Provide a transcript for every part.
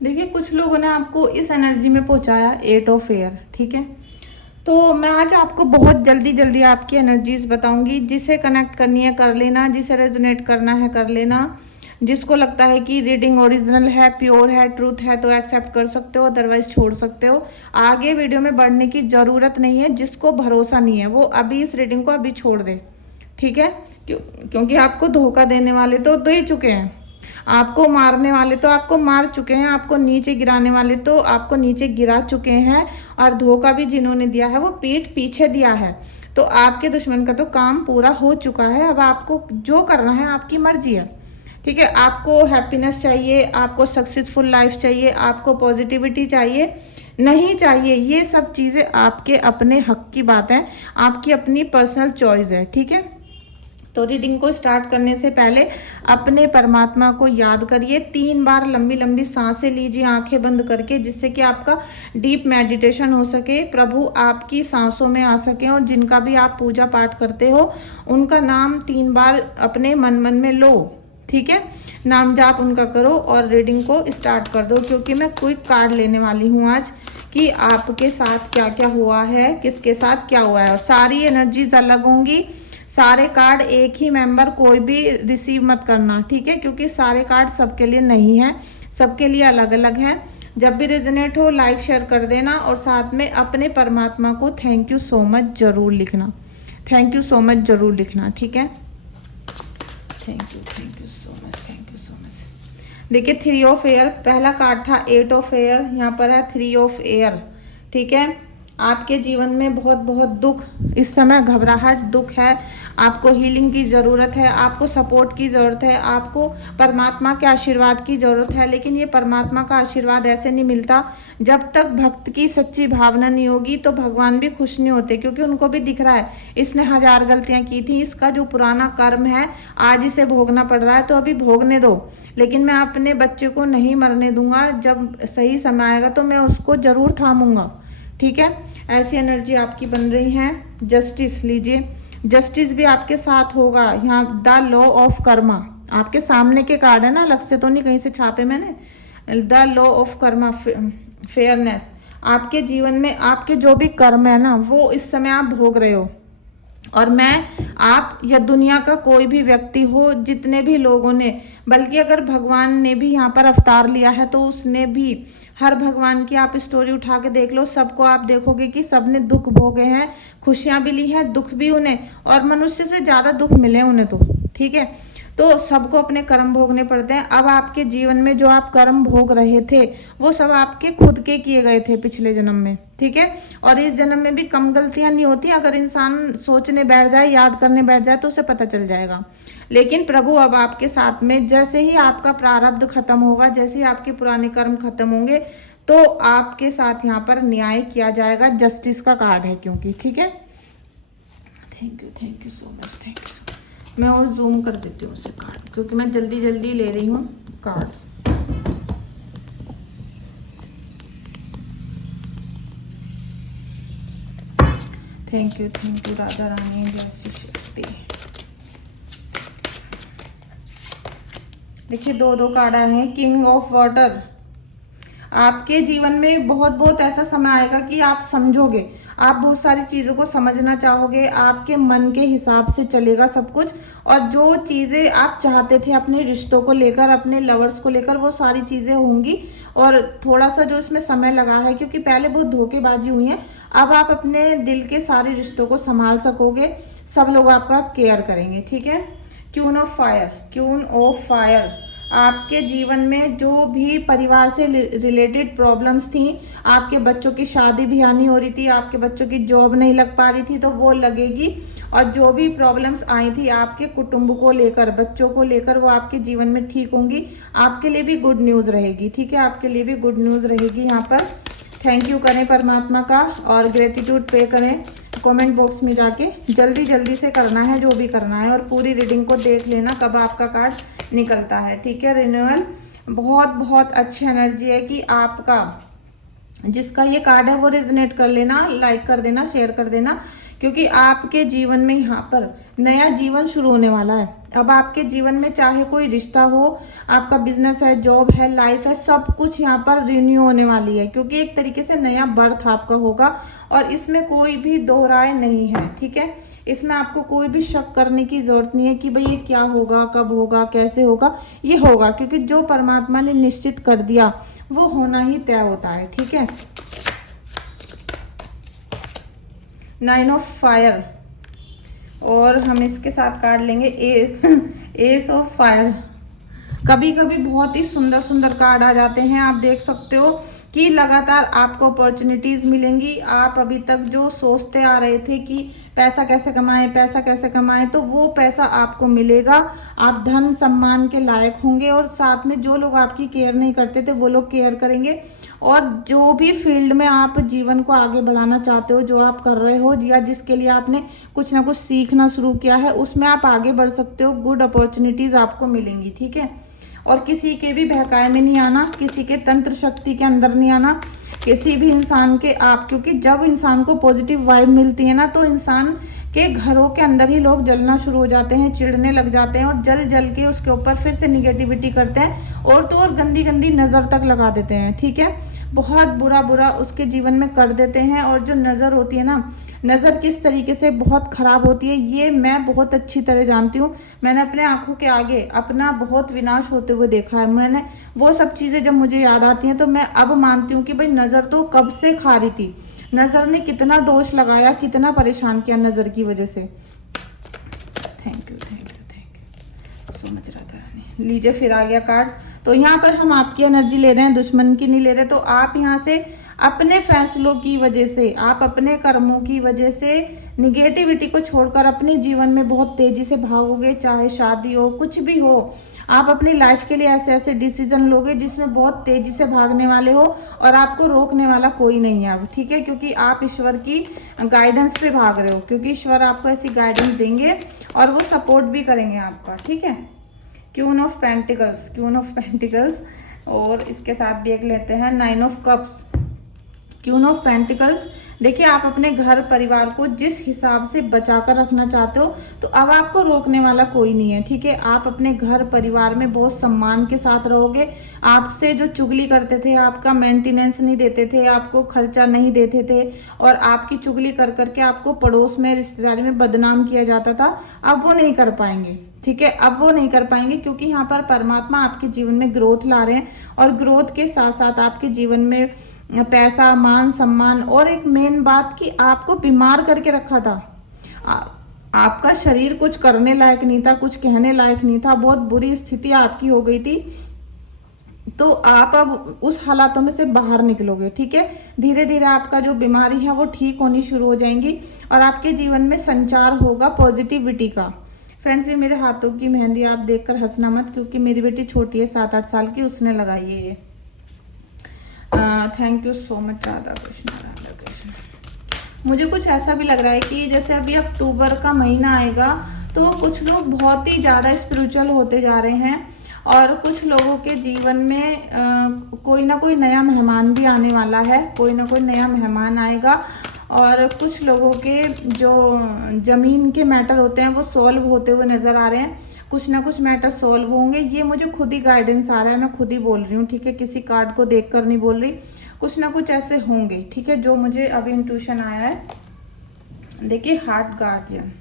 देखिए कुछ लोगों ने आपको इस एनर्जी में पहुंचाया 8 ऑफ एयर, ठीक है। तो मैं आज आपको बहुत जल्दी जल्दी आपकी एनर्जीज बताऊंगी। जिसे कनेक्ट करनी है कर लेना, जिसे रेजोनेट करना है कर लेना। जिसको लगता है कि रीडिंग ओरिजिनल है, प्योर है, ट्रूथ है तो एक्सेप्ट कर सकते हो, अदरवाइज छोड़ सकते हो। आगे वीडियो में बढ़ने की ज़रूरत नहीं है। जिसको भरोसा नहीं है वो अभी इस रीडिंग को अभी छोड़ दे, ठीक है। क्योंकि आपको धोखा देने वाले तो दे ही चुके हैं, आपको मारने वाले तो आपको मार चुके हैं, आपको नीचे गिराने वाले तो आपको नीचे गिरा चुके हैं, और धोखा भी जिन्होंने दिया है वो पीठ पीछे दिया है। तो आपके दुश्मन का तो काम पूरा हो चुका है। अब आपको जो करना है आपकी मर्जी है, ठीक है। आपको हैप्पीनेस चाहिए, आपको सक्सेसफुल लाइफ चाहिए, आपको पॉजिटिविटी चाहिए, नहीं चाहिए, ये सब चीज़ें आपके अपने हक की बात है, आपकी अपनी पर्सनल चॉइस है, ठीक है। तो रीडिंग को स्टार्ट करने से पहले अपने परमात्मा को याद करिए। 3 बार लंबी लंबी सांसें लीजिए आंखें बंद करके, जिससे कि आपका डीप मेडिटेशन हो सके, प्रभु आपकी सांसों में आ सके। और जिनका भी आप पूजा पाठ करते हो उनका नाम 3 बार अपने मन मन में लो, ठीक है। नाम जाप उनका करो और रीडिंग को स्टार्ट कर दो। क्योंकि मैं क्विक कार्ड लेने वाली हूँ आज कि आपके साथ क्या क्या हुआ है, किसके साथ क्या हुआ है। और सारी एनर्जीज अलग होंगी, सारे कार्ड एक ही मेंबर कोई भी रिसीव मत करना, ठीक है। क्योंकि सारे कार्ड सबके लिए नहीं है, सबके लिए अलग अलग हैं। जब भी रेजोनेट हो लाइक शेयर कर देना, और साथ में अपने परमात्मा को थैंक यू सो मच जरूर लिखना, थैंक यू सो मच जरूर लिखना, ठीक है। Thank you so much, thank you so much. देखिए 3 ऑफ एयर पहला कार्ड था, 8 ऑफ एयर, यहाँ पर है 3 ऑफ एयर, ठीक है। आपके जीवन में बहुत बहुत दुख इस समय, घबराहट, दुख है, आपको हीलिंग की ज़रूरत है, आपको सपोर्ट की ज़रूरत है, आपको परमात्मा के आशीर्वाद की ज़रूरत है। लेकिन ये परमात्मा का आशीर्वाद ऐसे नहीं मिलता, जब तक भक्त की सच्ची भावना नहीं होगी तो भगवान भी खुश नहीं होते। क्योंकि उनको भी दिख रहा है इसने 1000 गलतियां की थी, इसका जो पुराना कर्म है आज इसे भोगना पड़ रहा है, तो अभी भोगने दो। लेकिन मैं अपने बच्चे को नहीं मरने दूंगा, जब सही समय आएगा तो मैं उसको ज़रूर थामूंगा, ठीक है। ऐसी एनर्जी आपकी बन रही है। जस्टिस लीजिए, जस्टिस भी आपके साथ होगा। यहाँ द लॉ ऑफ कर्मा आपके सामने के कार्ड है ना, अलग से तो नहीं कहीं से छापे मैंने। The law of Karma, fairness. आपके जीवन में आपके जो भी कर्म है ना वो इस समय आप भोग रहे हो। और मैं, आप या दुनिया का कोई भी व्यक्ति हो, जितने भी लोगों ने, बल्कि अगर भगवान ने भी यहाँ पर अवतार लिया है तो उसने भी, हर भगवान की आप स्टोरी उठा के देख लो, सबको आप देखोगे कि सबने दुख भोगे हैं, खुशियां भी ली हैं, दुख भी उन्हें, और मनुष्य से ज़्यादा दुख मिले उन्हें तो, ठीक है। तो सबको अपने कर्म भोगने पड़ते हैं। अब आपके जीवन में जो आप कर्म भोग रहे थे वो सब आपके खुद के किए गए थे पिछले जन्म में, ठीक है। और इस जन्म में भी कम गलतियां नहीं होती, अगर इंसान सोचने बैठ जाए, याद करने बैठ जाए तो उसे पता चल जाएगा। लेकिन प्रभु अब आपके साथ में, जैसे ही आपका प्रारब्ध खत्म होगा, जैसे ही आपके पुराने कर्म खत्म होंगे तो आपके साथ यहाँ पर न्याय किया जाएगा। जस्टिस का कार्ड है क्योंकि, ठीक है। Thank you so much, thank you. मैं और जूम कर देती हूँ उसे कार्ड, क्योंकि मैं जल्दी जल्दी ले रही हूँ card. Thank you Radha Rani, जय शक्ति। देखिए 2 कार्ड आए हैं, किंग ऑफ वाटर। आपके जीवन में बहुत बहुत ऐसा समय आएगा कि आप समझोगे, आप बहुत सारी चीज़ों को समझना चाहोगे, आपके मन के हिसाब से चलेगा सब कुछ। और जो चीज़ें आप चाहते थे अपने रिश्तों को लेकर, अपने लवर्स को लेकर, वो सारी चीज़ें होंगी। और थोड़ा सा जो इसमें समय लगा है, क्योंकि पहले बहुत धोखेबाजी हुई है, अब आप अपने दिल के सारे रिश्तों को संभाल सकोगे, सब लोग आपका केयर करेंगे, ठीक है। Queen of fire. आपके जीवन में जो भी परिवार से रिलेटेड प्रॉब्लम्स थी, आपके बच्चों की शादी ब्याह नहीं हो रही थी, आपके बच्चों की जॉब नहीं लग पा रही थी, तो वो लगेगी। और जो भी प्रॉब्लम्स आई थी आपके कुटुंब को लेकर, बच्चों को लेकर, वो आपके जीवन में ठीक होंगी। आपके लिए भी गुड न्यूज़ रहेगी, ठीक है, आपके लिए भी गुड न्यूज़ रहेगी। यहाँ पर थैंक यू करें परमात्मा का और ग्रेटिट्यूड पे करें कमेंट बॉक्स में जाके। जल्दी जल्दी से करना है जो भी करना है, और पूरी रीडिंग को देख लेना कब आपका कार्ड निकलता है, ठीक है। रिन्यूअल बहुत बहुत अच्छी एनर्जी है कि आपका, जिसका ये कार्ड है वो रेजोनेट कर लेना, लाइक कर देना, शेयर कर देना। क्योंकि आपके जीवन में यहाँ पर नया जीवन शुरू होने वाला है। अब आपके जीवन में चाहे कोई रिश्ता हो, आपका बिजनेस है, जॉब है, लाइफ है, सब कुछ यहाँ पर रिन्यू होने वाली है, क्योंकि एक तरीके से नया बर्थ आपका होगा और इसमें कोई भी दो राय नहीं है। ठीक है, इसमें आपको कोई भी शक करने की जरूरत नहीं है कि भाई ये क्या होगा, कब होगा, कैसे होगा। ये होगा, क्योंकि जो परमात्मा ने निश्चित कर दिया वो होना ही तय होता है। ठीक है, 9 ऑफ फायर, और हम इसके साथ कार्ड लेंगे एस ऑफ फायर। कभी कभी बहुत ही सुंदर सुंदर कार्ड आ जाते हैं। आप देख सकते हो कि लगातार आपको अपॉर्चुनिटीज मिलेंगी। आप अभी तक जो सोचते आ रहे थे कि पैसा कैसे कमाएं, पैसा कैसे कमाएं, तो वो पैसा आपको मिलेगा। आप धन सम्मान के लायक होंगे और साथ में जो लोग आपकी केयर नहीं करते थे वो लोग केयर करेंगे। और जो भी फील्ड में आप जीवन को आगे बढ़ाना चाहते हो, जो आप कर रहे हो या जिसके लिए आपने कुछ ना कुछ सीखना शुरू किया है, उसमें आप आगे बढ़ सकते हो। गुड अपॉर्चुनिटीज आपको मिलेंगी। ठीक है, और किसी के भी बहकाए में नहीं आना, किसी के तंत्र शक्ति के अंदर नहीं आना, किसी भी इंसान के आप, क्योंकि जब इंसान को पॉजिटिव वाइब मिलती है ना, तो इंसान के घरों के अंदर ही लोग जलना शुरू हो जाते हैं, चिढ़ने लग जाते हैं और जल जल के उसके ऊपर फिर से निगेटिविटी करते हैं और तो और गंदी गंदी नज़र तक लगा देते हैं। ठीक है, बहुत बुरा बुरा उसके जीवन में कर देते हैं। और जो नज़र होती है ना, नज़र किस तरीके से बहुत ख़राब होती है ये मैं बहुत अच्छी तरह जानती हूँ। मैंने अपने आंखों के आगे अपना बहुत विनाश होते हुए देखा है। मैंने वो सब चीज़ें जब मुझे याद आती हैं तो मैं अब मानती हूँ कि भाई नज़र तो कब से खा रही थी, नज़र ने कितना दोष लगाया, कितना परेशान किया नज़र की वजह से। Thank you thank you thank you so much Radha Rani. लीजिए, फिर आ गया कार्ड। तो यहाँ पर हम आपकी एनर्जी ले रहे हैं, दुश्मन की नहीं ले रहे। तो आप यहाँ से अपने फैसलों की वजह से, आप अपने कर्मों की वजह से निगेटिविटी को छोड़कर अपने जीवन में बहुत तेजी से भागोगे। चाहे शादी हो, कुछ भी हो, आप अपनी लाइफ के लिए ऐसे ऐसे डिसीजन लोगे जिसमें बहुत तेजी से भागने वाले हो और आपको रोकने वाला कोई नहीं है अब। ठीक है, क्योंकि आप ईश्वर की गाइडेंस पे भाग रहे हो, क्योंकि ईश्वर आपको ऐसी गाइडेंस देंगे और वो सपोर्ट भी करेंगे आपका। ठीक है, queen of pentacles, queen of pentacles, और इसके साथ भी एक लेते हैं 9 of cups. Queen of pentacles, देखिए आप अपने घर परिवार को जिस हिसाब से बचा कर रखना चाहते हो, तो अब आपको रोकने वाला कोई नहीं है। ठीक है, आप अपने घर परिवार में बहुत सम्मान के साथ रहोगे। आपसे जो चुगली करते थे, आपका मेंटेनेंस नहीं देते थे, आपको खर्चा नहीं देते थे और आपकी चुगली कर करके आपको पड़ोस में, रिश्तेदारी में बदनाम किया जाता था, अब वो नहीं कर पाएंगे। ठीक है, अब वो नहीं कर पाएंगे, क्योंकि यहाँ पर परमात्मा आपके जीवन में ग्रोथ ला रहे हैं और ग्रोथ के साथ साथ आपके जीवन में पैसा, मान सम्मान, और एक मेन बात कि आपको बीमार करके रखा था। आपका शरीर कुछ करने लायक नहीं था, कुछ कहने लायक नहीं था, बहुत बुरी स्थिति आपकी हो गई थी। तो आप अब उस हालातों में से बाहर निकलोगे। ठीक है, धीरे धीरे आपका जो बीमारी है वो ठीक होनी शुरू हो जाएंगी और आपके जीवन में संचार होगा पॉजिटिविटी का। फ्रेंड्स, ये मेरे हाथों की मेहंदी, आप देखकर हंसना मत, क्योंकि मेरी बेटी छोटी है, 7-8 साल की, उसने लगाई है ये। Thank you so much Radha Krishna, Radha Krishna. मुझे कुछ ऐसा भी लग रहा है कि जैसे अभी अक्टूबर का महीना आएगा तो कुछ लोग बहुत ही ज़्यादा स्पिरिचुअल होते जा रहे हैं और कुछ लोगों के जीवन में कोई ना कोई नया मेहमान भी आने वाला है, कोई ना कोई नया मेहमान आएगा। और कुछ लोगों के जो ज़मीन के मैटर होते हैं वो सॉल्व होते हुए नज़र आ रहे हैं, कुछ ना कुछ मैटर सॉल्व होंगे। ये मुझे खुद ही गाइडेंस आ रहा है, मैं खुद ही बोल रही हूँ। ठीक है, किसी कार्ड को देखकर नहीं बोल रही, कुछ ना कुछ ऐसे होंगे। ठीक है, जो मुझे अभी इंट्यूशन आया है। देखिए, हार्ट गार्जियन,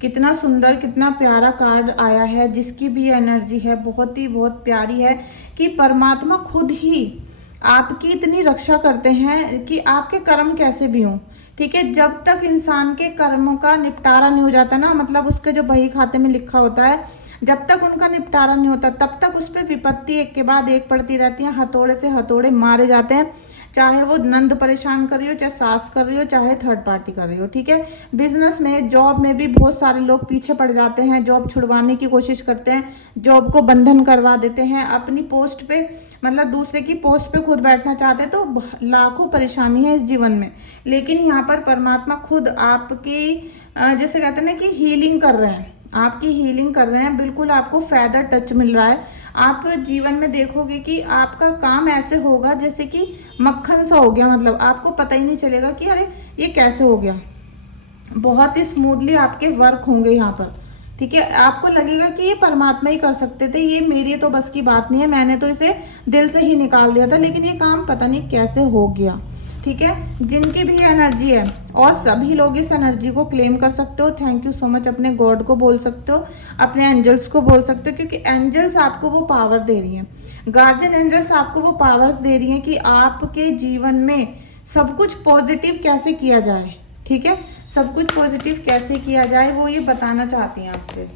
कितना सुंदर, कितना प्यारा कार्ड आया है, जिसकी भी एनर्जी है बहुत ही बहुत प्यारी है कि परमात्मा खुद ही आपकी इतनी रक्षा करते हैं कि आपके कर्म कैसे भी हों। ठीक है, जब तक इंसान के कर्मों का निपटारा नहीं हो जाता ना, मतलब उसके जो बही खाते में लिखा होता है, जब तक उनका निपटारा नहीं होता तब तक उस पर विपत्ति एक के बाद एक पड़ती रहती है, हथौड़े से हथौड़े मारे जाते हैं। चाहे वो नंद परेशान कर रही हो, चाहे सास कर रही हो, चाहे थर्ड पार्टी कर रही हो। ठीक है, बिजनेस में, जॉब में भी बहुत सारे लोग पीछे पड़ जाते हैं, जॉब छुड़वाने की कोशिश करते हैं, जॉब को बंधन करवा देते हैं, अपनी पोस्ट पे, मतलब दूसरे की पोस्ट पे खुद बैठना चाहते हैं। तो लाखों परेशानी है इस जीवन में, लेकिन यहाँ पर परमात्मा खुद आपकी जैसे कहते हैं ना कि हीलिंग कर रहे हैं, आपकी हीलिंग कर रहे हैं। बिल्कुल आपको फेदर टच मिल रहा है। आप जीवन में देखोगे कि आपका काम ऐसे होगा जैसे कि मक्खन सा हो गया, मतलब आपको पता ही नहीं चलेगा कि अरे ये कैसे हो गया। बहुत ही स्मूथली आपके वर्क होंगे यहाँ पर, ठीक है। आपको लगेगा कि ये परमात्मा ही कर सकते थे, ये मेरी तो बस की बात नहीं है, मैंने तो इसे दिल से ही निकाल दिया था, लेकिन ये काम पता नहीं कैसे हो गया, ठीक है। जिनकी भी एनर्जी है, और सभी लोग इस एनर्जी को क्लेम कर सकते हो। थैंक यू सो मच अपने गॉड को बोल सकते हो, अपने एंजल्स को बोल सकते हो, क्योंकि एंजल्स आपको वो पावर दे रही हैं, गार्जियन एंजल्स आपको वो पावर्स दे रही हैं कि आपके जीवन में सब कुछ पॉजिटिव कैसे किया जाए, ठीक है। सब कुछ पॉजिटिव कैसे किया जाए वो ये बताना चाहती हैं आपसे।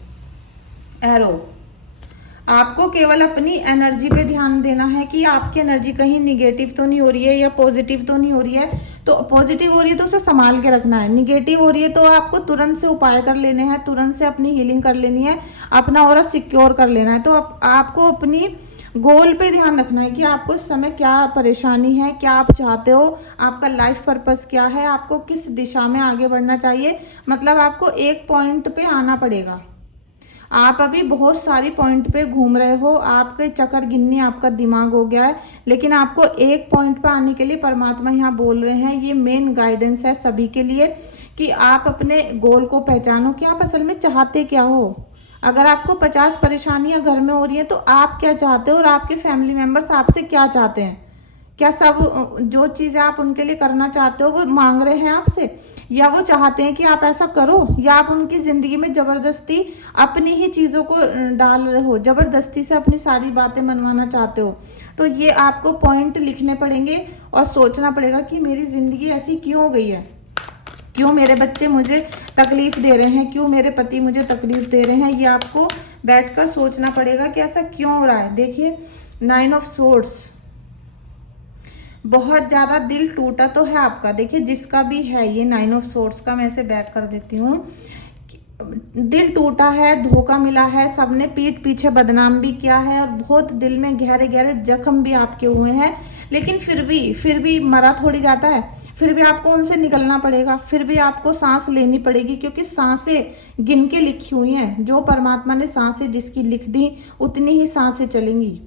एरो, आपको केवल अपनी एनर्जी पे ध्यान देना है कि आपकी एनर्जी कहीं निगेटिव तो नहीं हो रही है या पॉजिटिव तो नहीं हो रही है। तो पॉजिटिव हो रही है तो उसे संभाल के रखना है, निगेटिव हो रही है तो आपको तुरंत से उपाय कर लेने हैं, तुरंत से अपनी हीलिंग कर लेनी है, अपना ऑरा सिक्योर कर लेना है। तो आपको अपनी गोल पे ध्यान रखना है कि आपको इस समय क्या परेशानी है, क्या आप चाहते हो, आपका लाइफ पर्पस क्या है, आपको किस दिशा में आगे बढ़ना चाहिए। मतलब आपको एक पॉइंट पे आना पड़ेगा। आप अभी बहुत सारी पॉइंट पे घूम रहे हो, आपके चक्कर गिननी आपका दिमाग हो गया है, लेकिन आपको एक पॉइंट पे आने के लिए परमात्मा यहाँ बोल रहे हैं। ये मेन गाइडेंस है सभी के लिए कि आप अपने गोल को पहचानो कि आप असल में चाहते क्या हो। अगर आपको 50 परेशानियां घर में हो रही हैं तो आप क्या चाहते हो और आपके फैमिली मेम्बर्स आपसे क्या चाहते हैं। क्या सब जो चीज़ें आप उनके लिए करना चाहते हो वो मांग रहे हैं आपसे, या वो चाहते हैं कि आप ऐसा करो, या आप उनकी ज़िंदगी में ज़बरदस्ती अपनी ही चीज़ों को डाल रहे हो, ज़बरदस्ती से अपनी सारी बातें मनवाना चाहते हो। तो ये आपको पॉइंट लिखने पड़ेंगे और सोचना पड़ेगा कि मेरी ज़िंदगी ऐसी क्यों हो गई है, क्यों मेरे बच्चे मुझे तकलीफ़ दे रहे हैं, क्यों मेरे पति मुझे तकलीफ़ दे रहे हैं। ये आपको बैठकर सोचना पड़ेगा कि ऐसा क्यों हो रहा है। देखिए 9 ऑफ सोर्ड्स, बहुत ज़्यादा दिल टूटा तो है आपका। देखिए जिसका भी है ये 9 ऑफ सोर्ड्स का, मैं इसे बैक कर देती हूँ। दिल टूटा है, धोखा मिला है, सबने पीठ पीछे बदनाम भी किया है, और बहुत दिल में गहरे गहरे जख्म भी आपके हुए हैं। लेकिन फिर भी मरा थोड़ी जाता है, फिर भी आपको उनसे निकलना पड़ेगा, फिर भी आपको सांस लेनी पड़ेगी, क्योंकि सांसें गिन के लिखी हुई हैं। जो परमात्मा ने सांसें जिसकी लिख दी उतनी ही सांसें चलेंगी,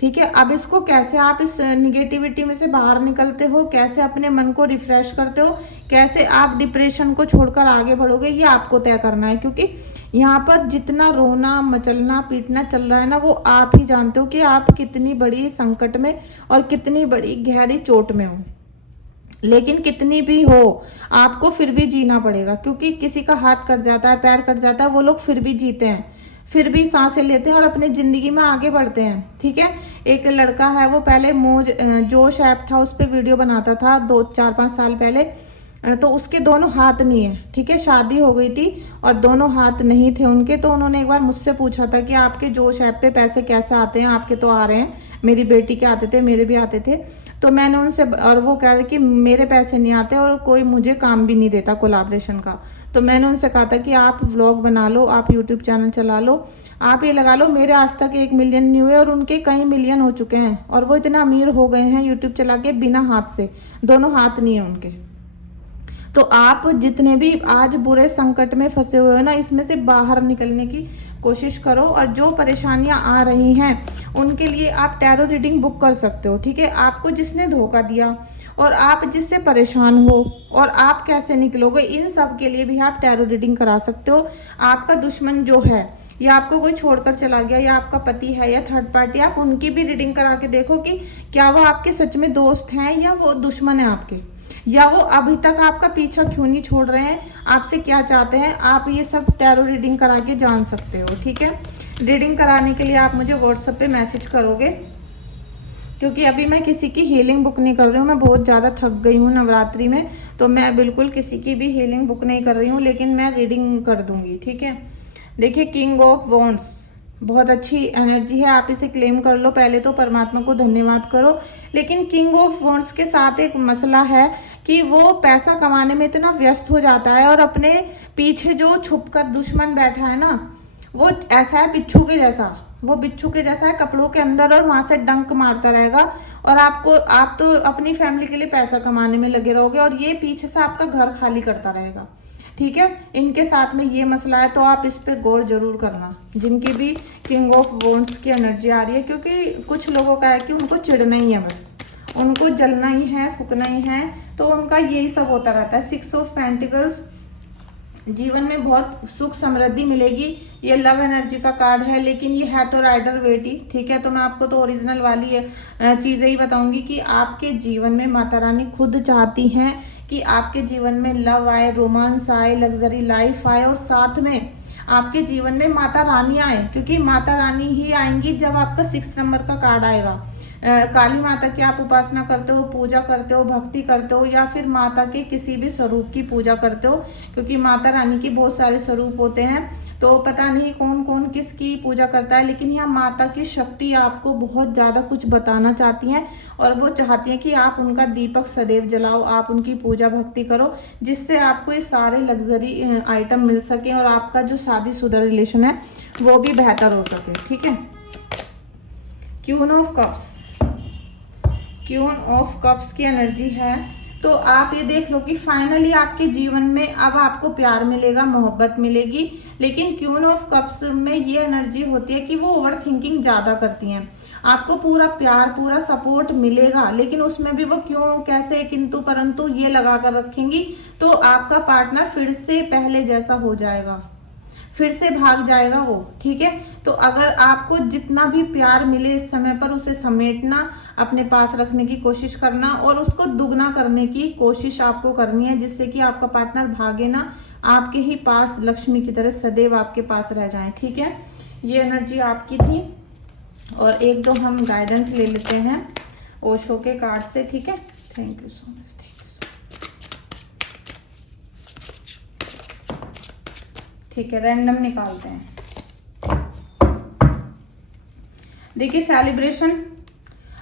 ठीक है। अब इसको कैसे आप इस निगेटिविटी में से बाहर निकलते हो, कैसे अपने मन को रिफ्रेश करते हो, कैसे आप डिप्रेशन को छोड़कर आगे बढ़ोगे, ये आपको तय करना है। क्योंकि यहाँ पर जितना रोना मचलना पीटना चल रहा है ना, वो आप ही जानते हो कि आप कितनी बड़ी संकट में और कितनी बड़ी गहरी चोट में हो। लेकिन कितनी भी हो आपको फिर भी जीना पड़ेगा, क्योंकि किसी का हाथ कट जाता है, पैर कट जाता है, वो लोग फिर भी जीते हैं, फिर भी सांसें लेते हैं और अपनी ज़िंदगी में आगे बढ़ते हैं, ठीक है। एक लड़का है, वो पहले जोश ऐप था, उस पर वीडियो बनाता था 2-4-5 साल पहले। तो उसके दोनों हाथ नहीं है, ठीक है। शादी हो गई थी और दोनों हाथ नहीं थे उनके। तो उन्होंने एक बार मुझसे पूछा था कि आपके जोश ऐप पे पैसे कैसे आते हैं, आपके तो आ रहे हैं, मेरी बेटी के आते थे, मेरे भी आते थे। तो मैंने उनसे, और वो कह रहे कि मेरे पैसे नहीं आते और कोई मुझे काम भी नहीं देता कोलैबोरेशन का। तो मैंने उनसे कहा था कि आप व्लॉग बना लो, आप यूट्यूब चैनल चला लो, आप ये लगा लो मेरे आज तक 1 मिलियन नहीं हुए और उनके कई मिलियन हो चुके हैं, और वो इतना अमीर हो गए हैं यूट्यूब चला के बिना हाथ से, दोनों हाथ नहीं है उनके। तो आप जितने भी आज बुरे संकट में फंसे हुए हो ना, इसमें से बाहर निकलने की कोशिश करो। और जो परेशानियां आ रही हैं उनके लिए आप टैरो रीडिंग बुक कर सकते हो, ठीक है। आपको जिसने धोखा दिया और आप जिससे परेशान हो और आप कैसे निकलोगे, इन सब के लिए भी आप टैरो रीडिंग करा सकते हो। आपका दुश्मन जो है, या आपको कोई छोड़कर चला गया, या आपका पति है, या थर्ड पार्टी, आप उनकी भी रीडिंग करा के देखो कि क्या वो आपके सच में दोस्त हैं या वो दुश्मन है आपके, या वो अभी तक आपका पीछा क्यों नहीं छोड़ रहे हैं, आपसे क्या चाहते हैं। आप ये सब टैरो रीडिंग करा के जान सकते हो, ठीक है। रीडिंग कराने के लिए आप मुझे व्हाट्सएप पे मैसेज करोगे, क्योंकि अभी मैं किसी की हीलिंग बुक नहीं कर रही हूँ, मैं बहुत ज़्यादा थक गई हूँ नवरात्रि में, तो मैं बिल्कुल किसी की भी हीलिंग बुक नहीं कर रही हूँ, लेकिन मैं रीडिंग कर दूँगी, ठीक है। देखिए किंग ऑफ वॉन्ड्स, बहुत अच्छी एनर्जी है, आप इसे क्लेम कर लो। पहले तो परमात्मा को धन्यवाद करो। लेकिन किंग ऑफ वॉन्ड्स के साथ एक मसला है कि वो पैसा कमाने में इतना व्यस्त हो जाता है, और अपने पीछे जो छुपकर दुश्मन बैठा है ना, वो ऐसा है बिच्छू के जैसा, वो बिच्छू के जैसा है कपड़ों के अंदर, और वहाँ से डंक मारता रहेगा। और आप तो अपनी फैमिली के लिए पैसा कमाने में लगे रहोगे, और ये पीछे से आपका घर खाली करता रहेगा, ठीक है। इनके साथ में ये मसला है, तो आप इस पे गौर जरूर करना, जिनकी भी किंग ऑफ वॉन्ड्स की एनर्जी आ रही है। क्योंकि कुछ लोगों का है कि उनको चिढ़ना ही है, बस उनको जलना ही है, फूकना ही है। तो तो उनका यही सब होता रहता है। 6 ऑफ पेंटिकल्स, जीवन में बहुत सुख समृद्धि मिलेगी। ये लव एनर्जी का कार्ड है, लेकिन ये है तो राइडर वेट ही, ठीक है। तो मैं आपको तो ओरिजिनल वाली चीज़ें ही बताऊंगी कि आपके जीवन में माता रानी खुद चाहती हैं कि आपके जीवन में लव आए, रोमांस आए, लग्जरी लाइफ आए, और साथ में आपके जीवन में माता रानी आए, क्योंकि माता रानी ही आएंगी जब आपका 6 नंबर का कार्ड आएगा। काली माता की आप उपासना करते हो, पूजा करते हो, भक्ति करते हो, या फिर माता के किसी भी स्वरूप की पूजा करते हो, क्योंकि माता रानी के बहुत सारे स्वरूप होते हैं। तो पता नहीं कौन कौन किसकी पूजा करता है, लेकिन यहाँ माता की शक्ति आपको बहुत ज़्यादा कुछ बताना चाहती हैं, और वो चाहती हैं कि आप उनका दीपक सदैव जलाओ, आप उनकी पूजा भक्ति करो, जिससे आपको ये सारे लग्जरी आइटम मिल सके और आपका जो शादीशुदा रिलेशन है वो भी बेहतर हो सके, ठीक है। Queen of cups, queen of cups की एनर्जी है। तो आप ये देख लो कि फाइनली आपके जीवन में अब आपको प्यार मिलेगा, मोहब्बत मिलेगी, लेकिन क्वीन ऑफ कप्स में ये एनर्जी होती है कि वो ओवर थिंकिंग ज़्यादा करती हैं। आपको पूरा प्यार, पूरा सपोर्ट मिलेगा, लेकिन उसमें भी वो क्यों, कैसे, किंतु परंतु ये लगा कर रखेंगी, तो आपका पार्टनर फिर से पहले जैसा हो जाएगा, फिर से भाग जाएगा वो, ठीक है। तो अगर आपको जितना भी प्यार मिले इस समय पर, उसे समेटना, अपने पास रखने की कोशिश करना, और उसको दुगना करने की कोशिश आपको करनी है, जिससे कि आपका पार्टनर भागे ना, आपके ही पास लक्ष्मी की तरह सदैव आपके पास रह जाए, ठीक है। ये एनर्जी आपकी थी। और एक दो हम गाइडेंस ले लेते हैं ओशो के कार्ड से, ठीक है। Thank you so much, thank you so much. ठीक है, रैंडम निकालते हैं। देखिए, सेलिब्रेशन,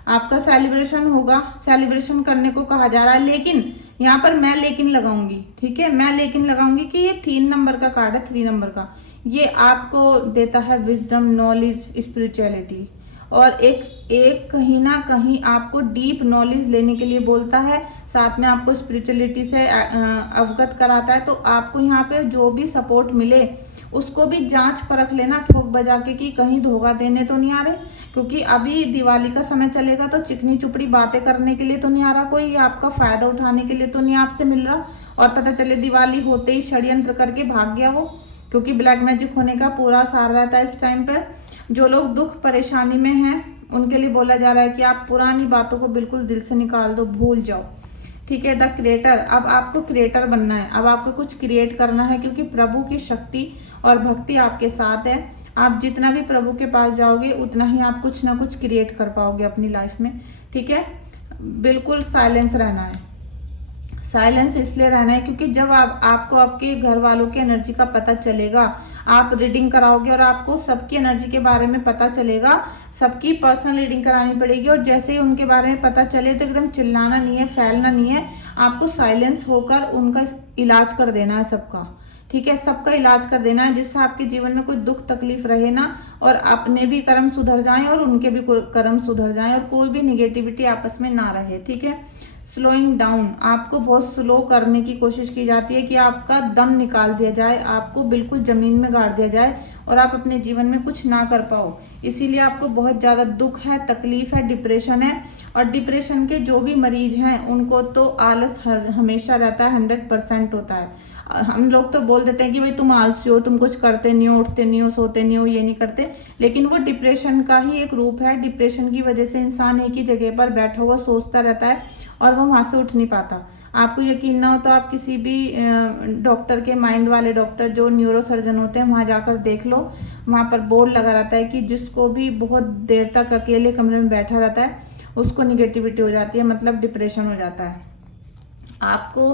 आपका सेलिब्रेशन होगा, सेलिब्रेशन करने को कहा जा रहा है, लेकिन यहाँ पर मैं लेकिन लगाऊंगी, ठीक है। मैं लेकिन लगाऊंगी कि ये 3 नंबर का कार्ड है, 3 नंबर का, ये आपको देता है विजडम, नॉलेज, स्पिरिचुअलिटी, और एक कहीं ना कहीं आपको डीप नॉलेज लेने के लिए बोलता है, साथ में आपको स्पिरिचुअलिटी से अवगत कराता है। तो आपको यहाँ पे जो भी सपोर्ट मिले उसको भी जांच परख लेना, ठोक बजा के, कि कहीं धोखा देने तो नहीं आ रहे, क्योंकि अभी दिवाली का समय चलेगा तो चिकनी चुपड़ी बातें करने के लिए तो नहीं आ रहा कोई, आपका फायदा उठाने के लिए तो नहीं आपसे मिल रहा, और पता चले दिवाली होते ही षड्यंत्र करके भाग गया वो, क्योंकि ब्लैक मैजिक होने का पूरा आसार रहता है इस टाइम पर। जो लोग दुख परेशानी में हैं उनके लिए बोला जा रहा है कि आप पुरानी बातों को बिल्कुल दिल से निकाल दो, भूल जाओ, ठीक है। द क्रिएटर, अब आपको क्रिएटर बनना है, अब आपको कुछ क्रिएट करना है, क्योंकि प्रभु की शक्ति और भक्ति आपके साथ है। आप जितना भी प्रभु के पास जाओगे उतना ही आप कुछ ना कुछ क्रिएट कर पाओगे अपनी लाइफ में, ठीक है। बिल्कुल साइलेंस रहना है, साइलेंस इसलिए रहना है क्योंकि जब आपको आपके घर वालों की एनर्जी का पता चलेगा, आप रीडिंग कराओगे और आपको सबकी एनर्जी के बारे में पता चलेगा, सबकी पर्सनल रीडिंग करानी पड़ेगी, और जैसे ही उनके बारे में पता चले तो एकदम चिल्लाना नहीं है, फैलना नहीं है, आपको साइलेंस होकर उनका इलाज कर देना है सबका, ठीक है। सबका इलाज कर देना है, जिससे आपके जीवन में कोई दुख तकलीफ रहे ना, और अपने भी कर्म सुधर जाएं और उनके भी कर्म सुधर जाएं, और कोई भी निगेटिविटी आपस में ना रहे, ठीक है। स्लोइंग डाउन, आपको बहुत स्लो करने की कोशिश की जाती है कि आपका दम निकाल दिया जाए, आपको बिल्कुल जमीन में गाड़ दिया जाए और आप अपने जीवन में कुछ ना कर पाओ। इसीलिए आपको बहुत ज़्यादा दुख है, तकलीफ है, डिप्रेशन है, और डिप्रेशन के जो भी मरीज हैं उनको तो आलस हमेशा रहता है, 100% होता है। हम लोग तो बोल देते हैं कि भाई तुम आलसी हो, तुम कुछ करते नहीं हो, उठते नहीं हो, सोते नहीं हो, ये नहीं करते, लेकिन वो डिप्रेशन का ही एक रूप है। डिप्रेशन की वजह से इंसान एक ही जगह पर बैठा हुआ सोचता रहता है और वो वहाँ से उठ नहीं पाता। आपको यकीन ना हो तो आप किसी भी डॉक्टर के, माइंड वाले डॉक्टर जो न्यूरो सर्जन होते हैं, वहाँ जाकर देख लो, वहाँ पर बोर्ड लगा रहता है कि जिसको भी बहुत देर तक अकेले कमरे में बैठा रहता है उसको निगेटिविटी हो जाती है, मतलब डिप्रेशन हो जाता है। आपको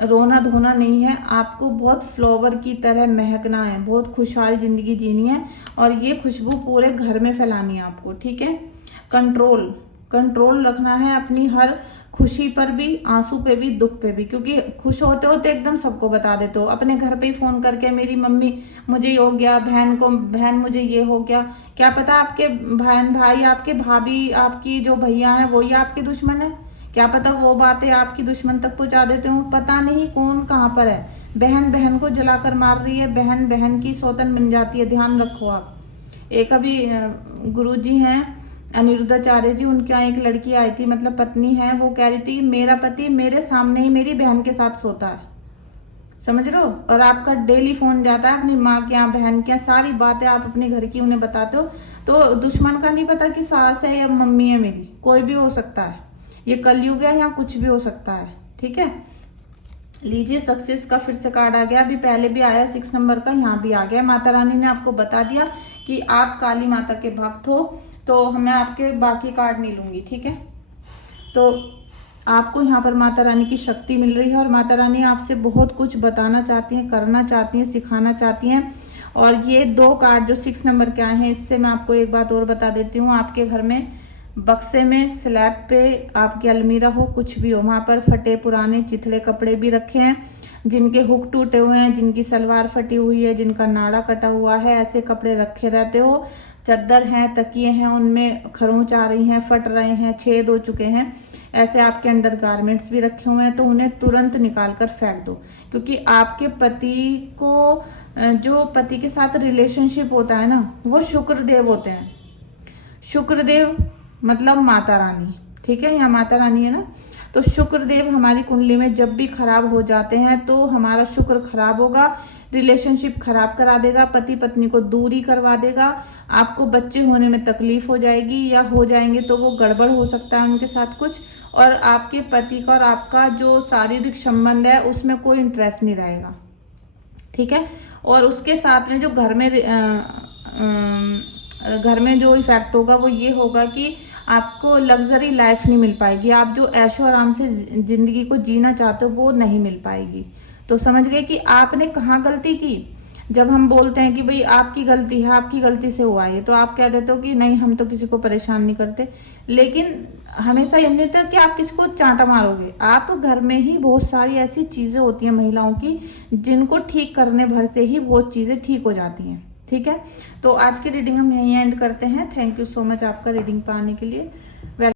रोना धोना नहीं है, आपको बहुत फ्लावर की तरह महकना है, बहुत खुशहाल ज़िंदगी जीनी है, और ये खुशबू पूरे घर में फैलानी है आपको, ठीक है। कंट्रोल रखना है अपनी हर खुशी पर भी, आंसू पे भी, दुख पे भी, क्योंकि खुश होते हो तो एकदम सबको बता देते हो, अपने घर पे ही फ़ोन करके मेरी मम्मी मुझे ये हो गया, बहन मुझे ये हो गया। क्या पता आपके बहन भाई, आपके भाभी, आपकी जो भैया हैं वही आपके दुश्मन है, क्या पता वो बातें आपकी दुश्मन तक पहुंचा देते हो, पता नहीं कौन कहाँ पर है। बहन बहन को जलाकर मार रही है, बहन बहन की सौतन बन जाती है, ध्यान रखो आप। एक अभी गुरुजी हैं अनिरुद्धाचार्य जी, उनके यहाँ एक लड़की आई थी, मतलब पत्नी है, वो कह रही थी मेरा पति मेरे सामने ही मेरी बहन के साथ सोता है, समझ रहे हो, और आपका डेली फोन जाता है अपनी माँ के यहाँ, बहन के यहाँ, सारी बातें आप अपने घर की उन्हें बताते हो। तो दुश्मन का नहीं पता कि सास है या मम्मी है मेरी, कोई भी हो सकता है, ये कलयुग है, यहाँ कुछ भी हो सकता है, ठीक है। लीजिए, सक्सेस का फिर से कार्ड आ गया, अभी पहले भी आया 6 नंबर का, यहाँ भी आ गया। माता रानी ने आपको बता दिया कि आप काली माता के भक्त हो, तो मैं आपके बाकी कार्ड नहीं लूँगी, ठीक है। तो आपको यहाँ पर माता रानी की शक्ति मिल रही है और माता रानी आपसे बहुत कुछ बताना चाहती हैं, करना चाहती हैं, सिखाना चाहती हैं। और ये 2 कार्ड जो 6 नंबर के आए हैं, इससे मैं आपको एक बात और बता देती हूँ, आपके घर में बक्से में, स्लैब पे, आपकी अलमीरा हो, कुछ भी हो, वहाँ पर फटे पुराने चिथड़े कपड़े भी रखे हैं, जिनके हुक टूटे हुए हैं, जिनकी सलवार फटी हुई है, जिनका नाड़ा कटा हुआ है, ऐसे कपड़े रखे रहते हो। चादर हैं, तकिए हैं, उनमें खरोंच आ रही हैं, फट रहे हैं, छेद हो चुके हैं, ऐसे आपके अंडर गारमेंट्स भी रखे हुए हैं, तो उन्हें तुरंत निकाल कर फेंक दो। क्योंकि आपके पति को, जो पति के साथ रिलेशनशिप होता है ना, वो शुक्रदेव होते हैं। शुक्रदेव मतलब माता रानी, ठीक है, यहाँ माता रानी है ना, तो शुक्रदेव हमारी कुंडली में जब भी खराब हो जाते हैं तो हमारा शुक्र खराब होगा, रिलेशनशिप खराब करा देगा, पति पत्नी को दूरी करवा देगा, आपको बच्चे होने में तकलीफ हो जाएगी, या हो जाएंगे तो वो गड़बड़ हो सकता है उनके साथ कुछ, और आपके पति का और आपका जो शारीरिक संबंध है उसमें कोई इंटरेस्ट नहीं रहेगा, ठीक है। और उसके साथ में जो घर में जो इफेक्ट होगा वो ये होगा कि आपको लग्जरी लाइफ नहीं मिल पाएगी, आप जो ऐशो आराम से ज़िंदगी को जीना चाहते हो वो नहीं मिल पाएगी। तो समझ गए कि आपने कहाँ गलती की। जब हम बोलते हैं कि भाई आपकी गलती है, आपकी गलती से हुआ है, तो आप कह देते हो कि नहीं हम तो किसी को परेशान नहीं करते, लेकिन हमेशा ये नहीं होता कि आप किसी को चांटा मारोगे। आप घर में ही बहुत सारी ऐसी चीज़ें होती हैं महिलाओं की, जिनको ठीक करने भर से ही बहुत चीज़ें ठीक हो जाती हैं, ठीक है। तो आज की रीडिंग हम यहीं एंड करते हैं। थैंक यू सो मच आपका रीडिंग पाने के लिए।